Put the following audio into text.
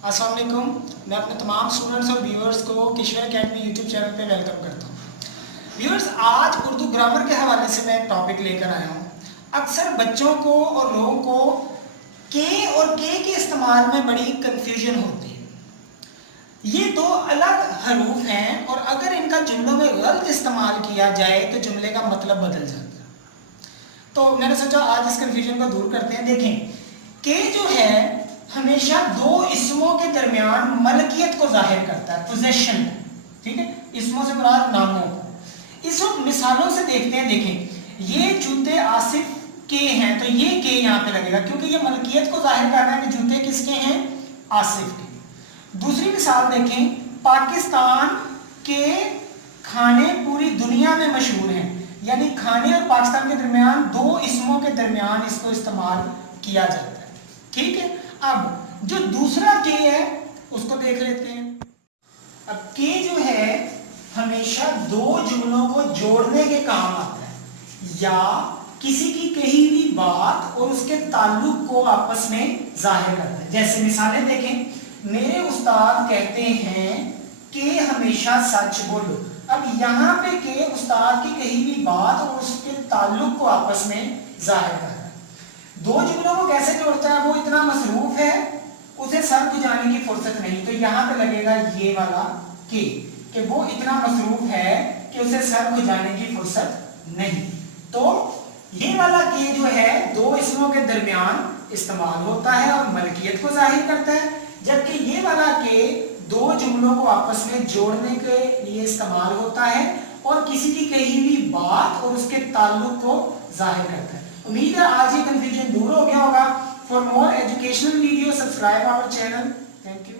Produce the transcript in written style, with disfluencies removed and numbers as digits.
अस्सलाम वालेकुम। मैं अपने तमाम स्टूडेंट्स और व्यूअर्स को किश्वर अकेडमी यूट्यूब चैनल पे वेलकम करता हूँ। व्यूअर्स, आज उर्दू ग्रामर के हवाले से मैं एक टॉपिक लेकर आया हूँ। अक्सर बच्चों को और लोगों को के और के इस्तेमाल में बड़ी कन्फ्यूजन होती है। ये दो अलग हरूफ हैं और अगर इनका जुमलों में गलत इस्तेमाल किया जाए तो जुमले का मतलब बदल जाता है। तो मैंने सोचा आज इस कन्फ्यूजन को दूर करते हैं। देखें, के जो है हमेशा दो इसमों के दरमियान मलकियत को जाहिर करता है, पोजेशन को। ठीक है, इसमों से मुराद नामों को। इस मिसालों से देखते हैं। देखें, ये जूते आसिफ के हैं तो ये के यहाँ पे लगेगा क्योंकि ये मलकियत को जाहिर कर रहा है कि जूते किसके हैं, आसिफ के। दूसरी मिसाल देखें, पाकिस्तान के खाने पूरी दुनिया में मशहूर हैं, यानी खाने और पाकिस्तान के दरमियान दो इसमों के दरमियान इसको इस्तेमाल किया जाता है। ठीक है, अब जो दूसरा के है उसको देख लेते हैं। अब के जो है हमेशा दो जुमलों को जोड़ने के काम आता है या किसी की कही हुई बात और उसके ताल्लुक को आपस में जाहिर करता है। जैसे मिसालें देखें, मेरे उस्ताद कहते हैं कि हमेशा सच बोलो। अब यहाँ पे के उस्ताद की कही हुई बात और उसके ताल्लुक को आपस में जाहिर कर रहा है। दो जुमलों को कैसे जोड़ता है? वो इतना मसरूफ है उसे सर खुजाने की फुर्सत नहीं, तो यहाँ पे लगेगा ये वाला के कि वो इतना मसरूफ है कि उसे सर खुजाने की फुर्सत नहीं। तो ये वाला के जो है दो इसमों के दरमियान इस्तेमाल होता है और मलकियत को जाहिर करता है, जबकि ये वाला के दो जुमलों को आपस में जोड़ने के लिए इस्तेमाल होता है और किसी की कही हुई बात और उसके ताल्लुक को जाहिर करता है। उम्मीद है आज ये कंफ्यूजन दूर हो गया होगा। For more educational video subscribe our channel. Thank you.